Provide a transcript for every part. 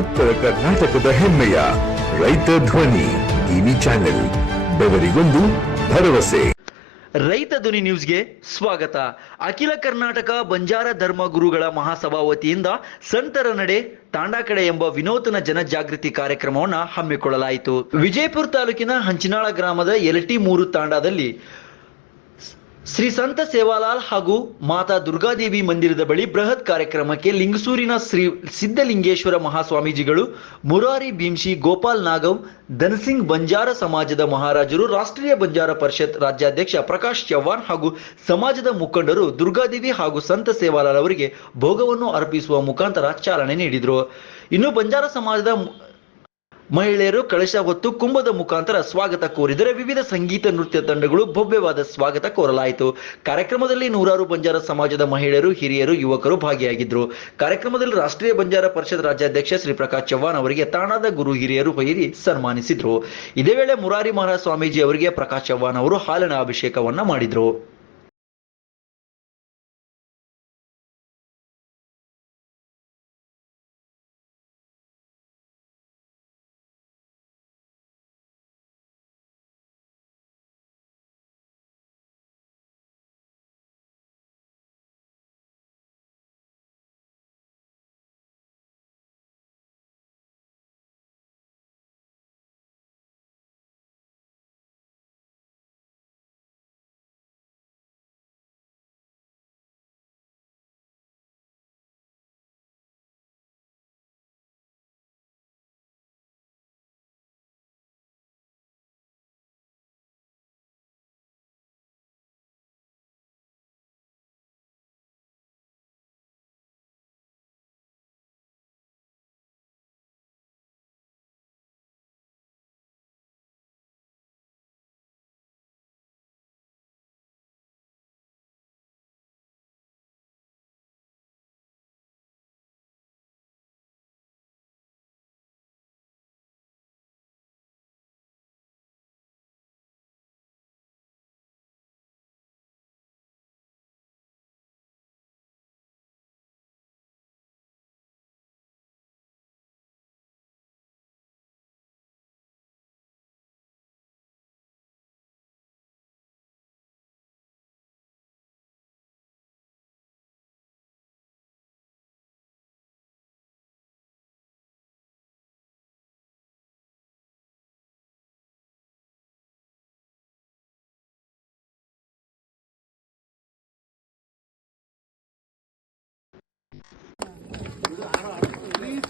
ಉತ್ತರ ಕರ್ನಾಟಕದ ಹೆಮ್ಮೆಯ ರೈತ ಧ್ವನಿ ಟಿವಿ ಚಾನೆಲ್, ಬೆವರಿಗೊಂದು ಭರವಸೆ. ರೈತ ಧ್ವನಿ ನ್ಯೂಸ್ಗೆ ಸ್ವಾಗತ. ಅಖಿಲ ಕರ್ನಾಟಕ ಬಂಜಾರ ಧರ್ಮ ಗುರುಗಳ ಮಹಾಸಭಾ ವತಿಯಿಂದ ಸಂತರ ನಡೆ ತಾಂಡಾ ಕಡೆ ಎಂಬ ವಿನೂತನ ಜನಜಾಗೃತಿ ಕಾರ್ಯಕ್ರಮವನ್ನು ಹಮ್ಮಿಕೊಳ್ಳಲಾಯಿತು. ವಿಜಯಪುರ ತಾಲೂಕಿನ ಹಂಚಿನಾಳ ಗ್ರಾಮದ ಎಲ್ಟಿ ಮೂರು ತಾಂಡಾದಲ್ಲಿ ಶ್ರೀ ಸಂತ ಸೇವಾಲಾಲ್ ಹಾಗೂ ಮಾತಾ ದುರ್ಗಾದೇವಿ ಮಂದಿರದ ಬಳಿ ಬೃಹತ್ ಕಾರ್ಯಕ್ರಮಕ್ಕೆ ಲಿಂಗಸೂರಿನ ಶ್ರೀ ಸಿದ್ಧಲಿಂಗೇಶ್ವರ ಮಹಾಸ್ವಾಮೀಜಿಗಳು ಮುರಾರಿ ಭೀಮ್ಶಿ ಗೋಪಾಲ್ ನಾಗವ್ ಧನಸಿಂಗ್ ಬಂಜಾರ ಸಮಾಜದ ಮಹಾರಾಜರು, ರಾಷ್ಟ್ರೀಯ ಬಂಜಾರ ಪರಿಷತ್ ರಾಜ್ಯಾಧ್ಯಕ್ಷ ಪ್ರಕಾಶ್ ಚವ್ಹಾಣ್ ಹಾಗೂ ಸಮಾಜದ ಮುಖಂಡರು ದುರ್ಗಾದೇವಿ ಹಾಗೂ ಸಂತ ಸೇವಾಲಾಲ್ ಅವರಿಗೆ ಭೋಗವನ್ನು ಅರ್ಪಿಸುವ ಮುಖಾಂತರ ಚಾಲನೆ ನೀಡಿದರು. ಇನ್ನು ಬಂಜಾರ ಸಮಾಜದ ಮಹಿಳೆಯರು ಕಳಶ ಹೊತ್ತು ಕುಂಭದ ಮುಖಾಂತರ ಸ್ವಾಗತ ಕೋರಿದರೆ ವಿವಿಧ ಸಂಗೀತ ನೃತ್ಯ ತಂಡಗಳು ಭವ್ಯವಾದ ಸ್ವಾಗತ ಕೋರಲಾಯಿತು. ಕಾರ್ಯಕ್ರಮದಲ್ಲಿ ನೂರಾರು ಬಂಜಾರ ಸಮಾಜದ ಮಹಿಳೆಯರು, ಹಿರಿಯರು, ಯುವಕರು ಭಾಗಿಯಾಗಿದ್ದರು ಕಾರ್ಯಕ್ರಮದಲ್ಲಿ ರಾಷ್ಟ್ರೀಯ ಬಂಜಾರ ಪರಿಷತ್ ರಾಜ್ಯಾಧ್ಯಕ್ಷ ಶ್ರೀ ಪ್ರಕಾಶ್ ಚವ್ಹಾಣ್ ಅವರಿಗೆ ತಾಣದ ಗುರು ಹಿರಿಯರು ಹೈರಿ ಸನ್ಮಾನಿಸಿದ್ರು. ಇದೇ ವೇಳೆ ಮುರಾರಿ ಮಹಾರಾಜ ಸ್ವಾಮೀಜಿ ಅವರಿಗೆ ಪ್ರಕಾಶ್ ಚವ್ಹಾಣ್ ಅವರು ಹಾಲಿನ ಅಭಿಷೇಕವನ್ನ ಮಾಡಿದ್ರು.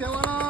ಜವಾನ